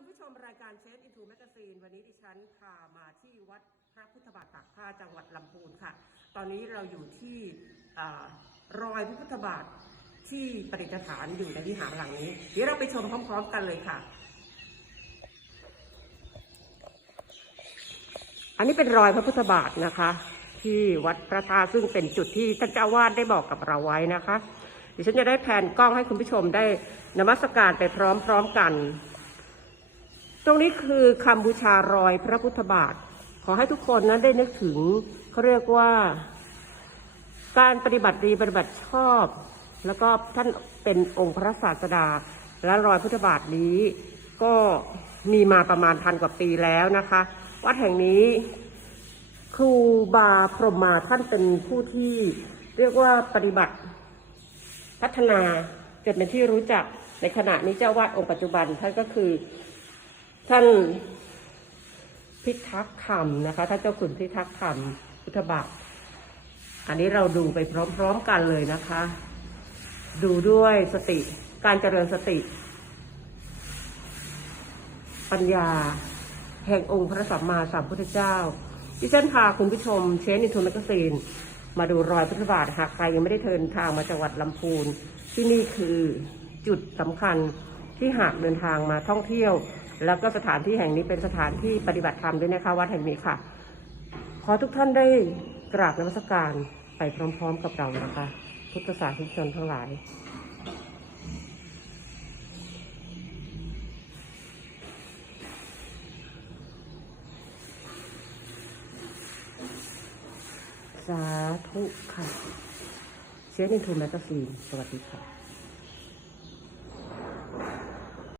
คุณผู้ชมรายการเชฟอินทูแมกซีนวันนี้ดิฉันพามาที่วัดพระพุทธบาทตากผ้าจังหวัดลำพูนค่ะ ตอนนี้เราอยู่ที่รอยพระพุทธบาทที่ประดิษฐานอยู่ในวิหารหลังนี้ เดี๋ยวเราไปชมพร้อม ๆ กันเลยค่ะ อันนี้เป็นรอยพระพุทธบาทนะคะ ที่วัดพระธาตุซึ่งเป็นจุดที่ท่านเจ้าวาดได้บอกกับเราไว้นะคะดิฉันจะได้แผนกล้องให้คุณผู้ชมได้นมัสการไปพร้อม ๆ กัน ตรงนี้คือคำบูชารอยพระพุทธบาท ขอให้ทุกคนนั้นได้นึกถึงเขาเรียกว่า การปฏิบัติดีปฏิบัติชอบ แล้วก็ท่านเป็นองค์พระศาสดา และรอยพุทธบาทนี้ ก็มีมาประมาณพันกว่าปีแล้วนะคะ วัดแห่งนี้ ครูบาพรหมมาท่านเป็นผู้ที่เรียกว่าปฏิบัติพัฒนาจนเป็นที่รู้จักในขณะนี้เจ้าวาดองค์ปัจจุบันท่านก็คือ ท่านพิทักษ์ธรรมนะคะท่านเจ้าคุณพิทักษ์ธรรมพุทธบาทอันนี้เราดูไปพร้อมๆกันเลยนะคะ ดูด้วยสติการเจริญสติ ปัญญา แห่งองค์พระสัมมาสัมพุทธเจ้าดิฉันพาคุณผู้ชมเชนอินทูแมกซีนมาดูรอยพุทธบาทหากใครยังไม่ได้เดินทางมาจังหวัดลำพูน ที่นี่คือจุดสำคัญ ที่หากเดินทางมาท่องเที่ยว แล้วก็สถานที่แห่งนี้เป็นสถานที่ปฏิบัติธรรมด้วยนะคะวัดแห่งนี้ค่ะ ขอทุกท่านได้กราบนมัสการไปพร้อม ๆ กับเรานะคะ พุทธศาสนิกชนทั้งหลายสาธุค่ะ เชียร์นินทูแมกซีน สวัสดีค่ะ